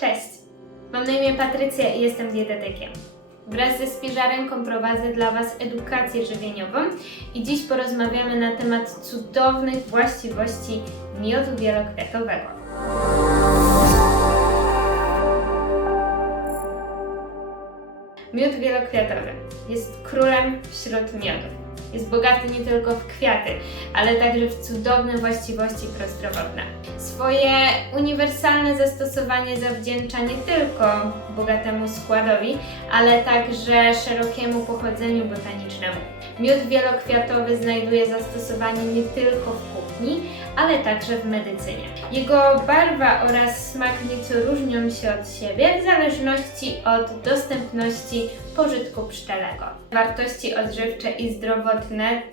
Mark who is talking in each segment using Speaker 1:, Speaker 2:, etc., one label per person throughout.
Speaker 1: Cześć! Mam na imię Patrycja i jestem dietetykiem. Wraz ze Spiżarenką prowadzę dla Was edukację żywieniową i dziś porozmawiamy na temat cudownych właściwości miodu wielokwiatowego. Miód wielokwiatowy jest królem wśród miodów. Jest bogaty nie tylko w kwiaty, ale także w cudowne właściwości prozdrowotne. Swoje uniwersalne zastosowanie zawdzięcza nie tylko bogatemu składowi, ale także szerokiemu pochodzeniu botanicznemu. Miód wielokwiatowy znajduje zastosowanie nie tylko w kuchni, ale także w medycynie. Jego barwa oraz smak nieco różnią się od siebie w zależności od dostępności pożytku pszczelego. Wartości odżywcze i zdrowotne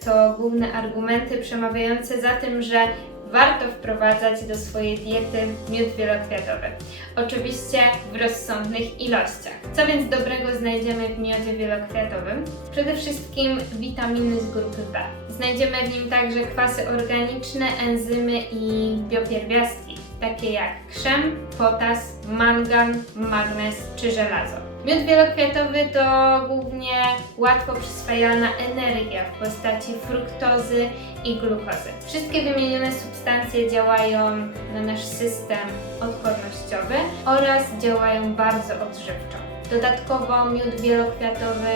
Speaker 1: to główne argumenty przemawiające za tym, że warto wprowadzać do swojej diety miód wielokwiatowy. Oczywiście w rozsądnych ilościach. Co więc dobrego znajdziemy w miodzie wielokwiatowym? Przede wszystkim witaminy z grupy B. Znajdziemy w nim także kwasy organiczne, enzymy i biopierwiastki, takie jak krzem, potas, mangan, magnez czy żelazo. Miód wielokwiatowy to głównie łatwo przyswajalna energia w postaci fruktozy i glukozy. Wszystkie wymienione substancje działają na nasz system odpornościowy oraz działają bardzo odżywczo. Dodatkowo miód wielokwiatowy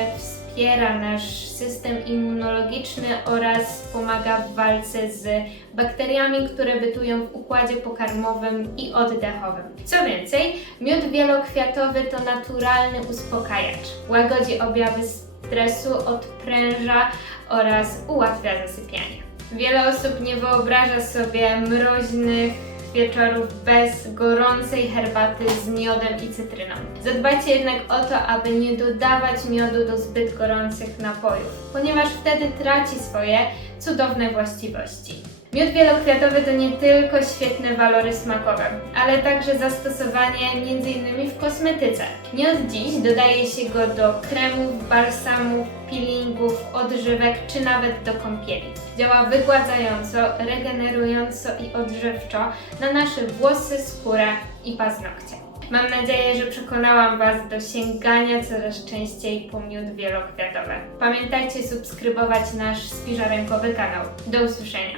Speaker 1: wspiera nasz system immunologiczny oraz pomaga w walce z bakteriami, które bytują w układzie pokarmowym i oddechowym. Co więcej, miód wielokwiatowy to naturalny uspokajacz. Łagodzi objawy stresu, odpręża oraz ułatwia zasypianie. Wiele osób nie wyobraża sobie mroźnych wieczorów bez gorącej herbaty z miodem i cytryną. Zadbajcie jednak o to, aby nie dodawać miodu do zbyt gorących napojów, ponieważ wtedy traci swoje cudowne właściwości. Miód wielokwiatowy to nie tylko świetne walory smakowe, ale także zastosowanie m.in. w kosmetyce. Nie od dziś dodaje się go do kremów, balsamów, peelingów, odżywek czy nawet do kąpieli. Działa wygładzająco, regenerująco i odżywczo na nasze włosy, skórę i paznokcie. Mam nadzieję, że przekonałam Was do sięgania coraz częściej po miód wielokwiatowy. Pamiętajcie subskrybować nasz spiżarenkowy kanał. Do usłyszenia!